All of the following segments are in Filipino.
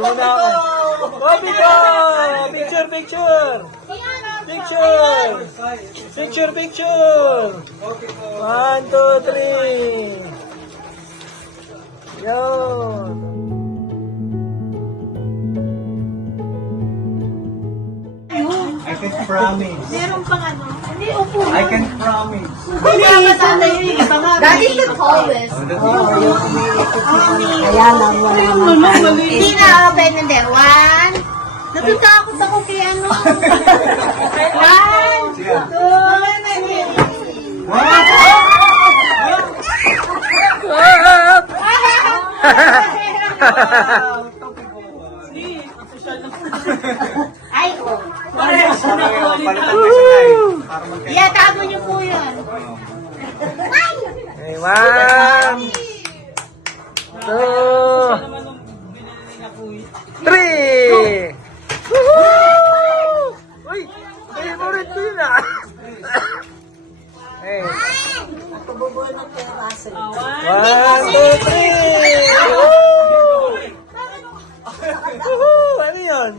Muna ako. Bobby ko! Picture, picture! Picture! Picture, picture! 1, 2, 3. Yun! I can promise. Meron pang ano? Hindi, upo. I can promise. Hindi, matanda yung iba nga. That is the tallest. Kaya lang, wala. Hindi na open hindi. One. Natatakot ako kay ano. One. Ay, oh. Iyatago niyo po yan. Okay, 1, 2, 3. Woohoo! Uy! Favorite ko yun ah! Hey. 1, 2, 3! Woohoo! Ano yun?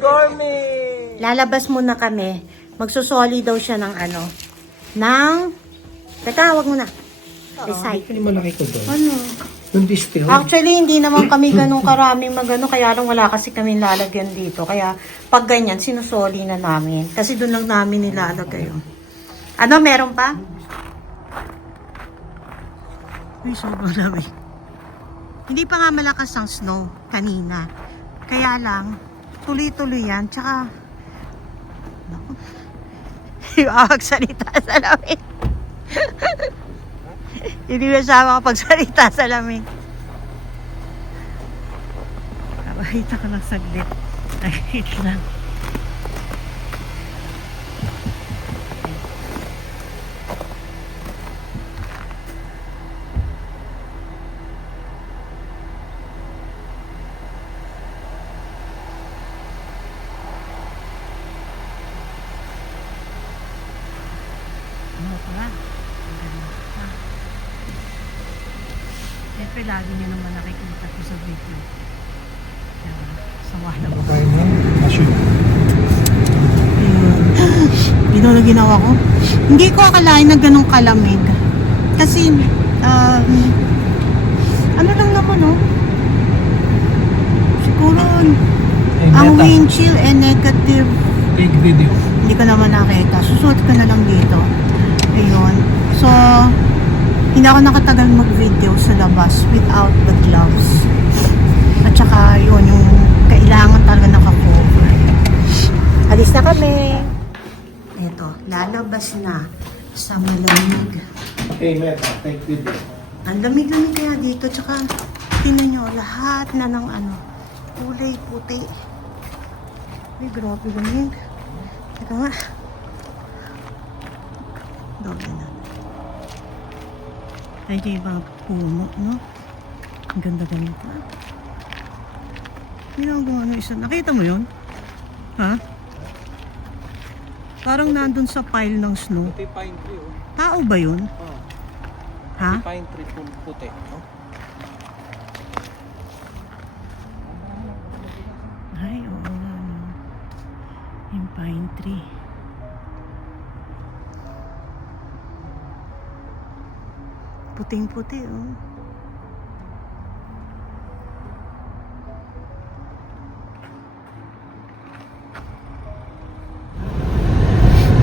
Gourmet! Lalabas muna kami. Magsusoli daw siya ng ano. Teka, wag mo na. Recite. Ano malaki ko doon? Ano? Yung distill. Actually, hindi naman kami ganun karaming magano. Kaya lang wala kasi kami lalagyan dito. Kaya pag ganyan, sinusoli na namin. Kasi doon lang namin nilalagay. Ano, meron pa? Uy, sobrang lamig. Hindi pa nga malakas ang snow kanina. Kaya lang, tuloy-tuloy yan. Tsaka, naku, yung awag-salita sa lamig. Hindi masama kapag salita sa lamig. Kapahita ka lang saglit. Ay, lang. Ano pa? Siyempre, lagi niyo naman nakikita ko sa video. Kaya, sama na ba? Ito na ginawa ko. Hindi ko akalain na ganun kalamig. Kasi, ano lang naman, oh. Siguro, ang wind chill and negative. Big video. Hindi ko naman nakita. Susuot ko na lang dito. Ayun. So, hindi ako nakatagal mag-video sa labas without the gloves. At saka, yun, yung kailangan talaga naka-cover. Alis na kami. Ito, lalabas na sa malamig. Hey, Meta, take video. Ang lamig-lamig kaya dito. Tsaka, tingnan nyo, lahat na ng ano, kulay puti. Ay, grabe lamig. Teka nga. Doble na. Ay, yung mga puno, no? Ang ganda-ganda. Ginagawa ano isa. Nakita mo yun? Ha? Parang nandun sa pile ng snow. Puti pine tree, oh. Tao ba yun? Oh. Ha? Pine tree puti, oh. Ay, oo nga. No. Yung pine tree. Puting-puti, oh.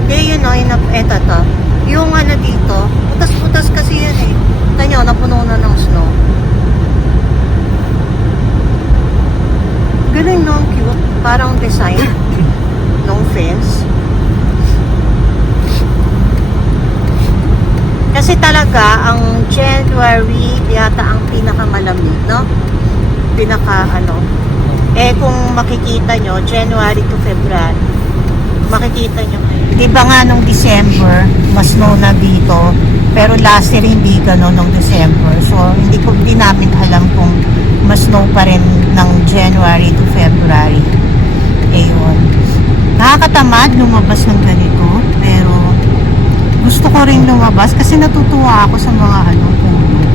Yun, no, eto to. Yung ano dito, putas-putas kasi yun eh. Tanyo, napuno na ng snow. Galing, no? Ang cute. Parang design ng fence. Kasi talaga, ang January yata ang pinakamalamig, no? Kung makikita nyo, January to February, makikita nyo. Diba nga nung December, mas snow na dito, pero last year hindi gano'n nung December. So, hindi namin alam kung mas snow pa rin ng January to February. Ayun. Nakakatamad lumabas ng ganito, pero gusto ko rin lumabas kasi natutuwa ako sa mga puno.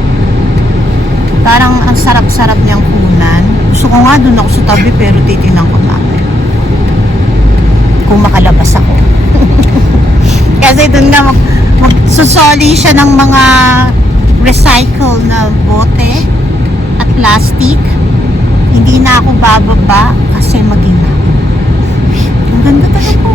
Parang ang sarap sarap niyang kunan. Gusto ko nga doon ako sa tabi pero titinan ko namin. Kung makalabas ako. Kasi doon nga magsusoli siya ng mga recycle na bote at plastic. Hindi na ako bababa kasi mag-ina. Ang ganda talaga po.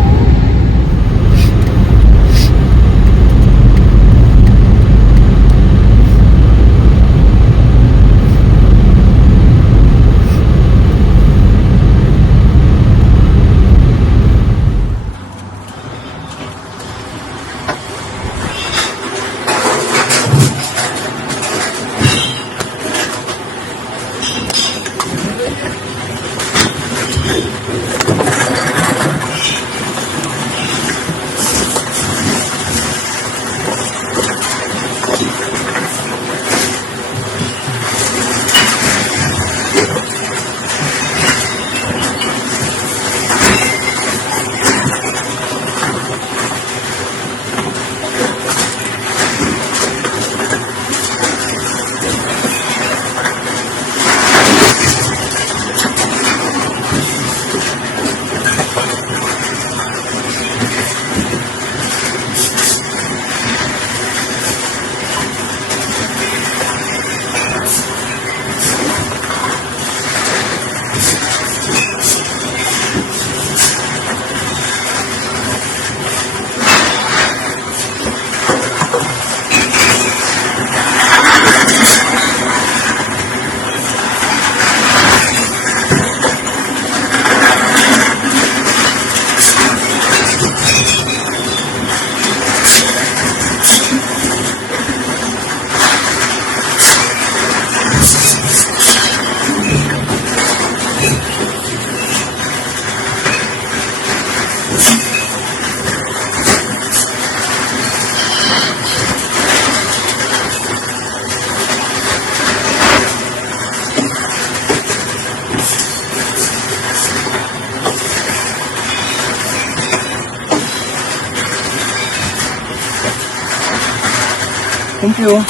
Thank you.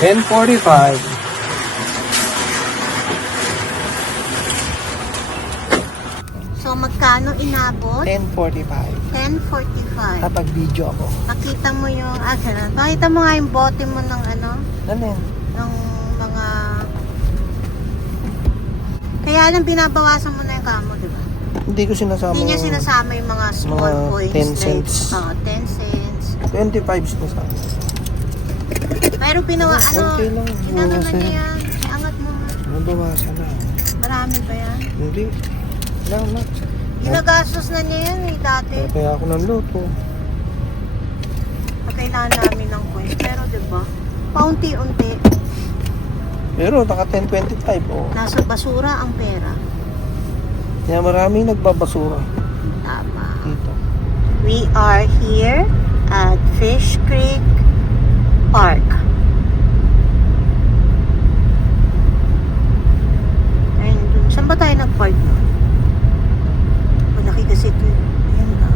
$10.45. So, magkano inabot? 10.45. 10.45. Kapag video ako. Nakita mo yung, nakita mo nga yung bote mo ng ano, Ano yan? ng mga, kaya lang binabawasan mo na yung kamo, di ba? Hindi ko sinasama. Hindi niya yung sinasama yung mga small mga coins. 10 like, cents. 10 cents. 25 sinasama. Pero pinawa, Okay lang. inano na Bawasan. niya yan. Angat mo. Nabawasan na. Marami ba yan? Hindi. Lang. Ginagastos na niya yan eh, dati. Kaya ako ng luto. Kailangan namin ng coins. Pero diba, paunti-unti, Pero naka 10.25 oh. nasa basura ang pera. Kaya maraming nagbabasura Tama. dito. We are here at Fish Creek Park. Ayun, dun. Saan ba tayo nag-park na? Malaki kasi ito. Ayan na.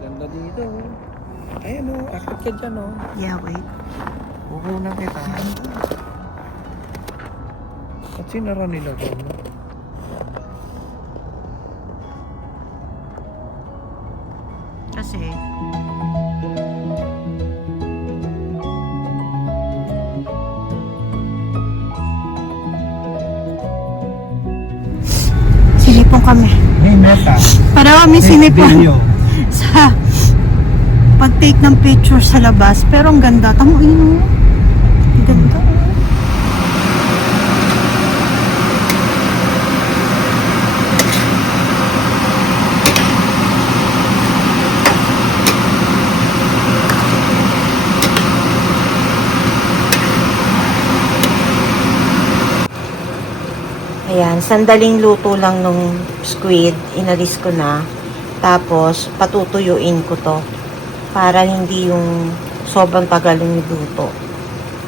Ganda dito. Ayan o, akit ka dyan o. Yeah, wait. Kukunan kita. At sinara nila ko. Kasi, sinipon kami. Hey, Meta. Para kami sinipon sa pag-take ng picture sa labas. Pero ang ganda. Tamo, yun o. Ang ganda. Ayan, sandaling luto lang nung squid. Inalis ko na. Tapos, patutuyuin ko to. Para hindi yung sobrang tagal yung luto.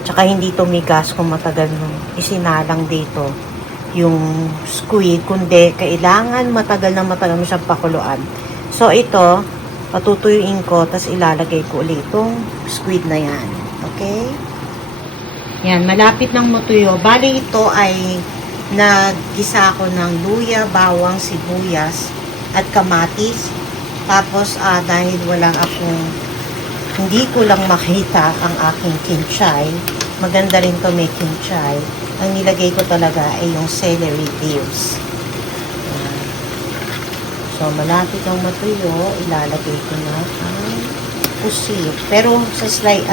Tsaka hindi tumigas kung matagal nung isinalang dito yung squid. Kundi, kailangan matagal mo siyang pakuluan. So, ito, patutuyuin ko, tapos ilalagay ko ulit itong squid na yan. Okay? Yan, malapit ng matuyo. Bali, ito ay naggisa ko ng luya, bawang, sibuyas, at kamatis. Tapos, dahil hindi ko lang makita ang aking kimchi, maganda rin to may kimchi, ang nilagay ko talaga ay yung celery leaves. Yan. So, malapit ng matuyo, ilalagay ko na ang pusit. Pero, sa slide,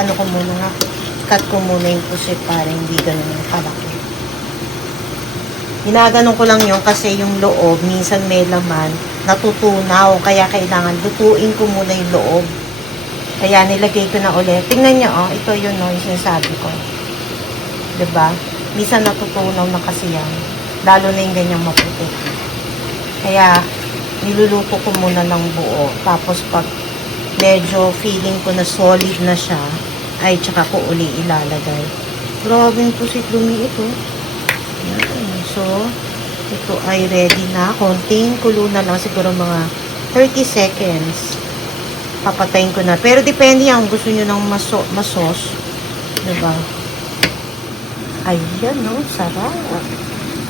cut ko muna yung pusit para hindi ganun yung kalaki. Ginaganon ko lang yun kasi yung loob, minsan may laman, natutunaw, kaya kailangan lutuin ko muna yung loob. Kaya nilagay ko na ulit. Tingnan nyo, ito yun, yung sinasabi ko. Diba? Minsan natutunaw na kasi yan. Lalo na yung ganyang maputi. Kaya, niluluto ko muna ng buo. Tapos, pag medyo feeling ko na solid na siya, ay tsaka ko uli ilalagay. Grabe yung pusit lumiit, Yan. So, ito ay ready na. Konting kulo na lang. Siguro mga 30 seconds. Papatayin ko na. Pero depende yan. Gusto nyo ng masos. Diba? Ayan, sarap.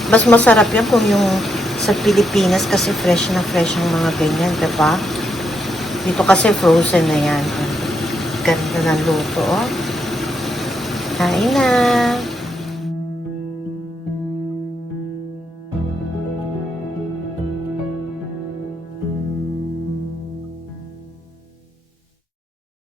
Mas masarap yan kung yung sa Pilipinas kasi fresh na fresh ang mga ganyan. Diba? Dito kasi frozen na yan. Ganda ng luto, Kain na.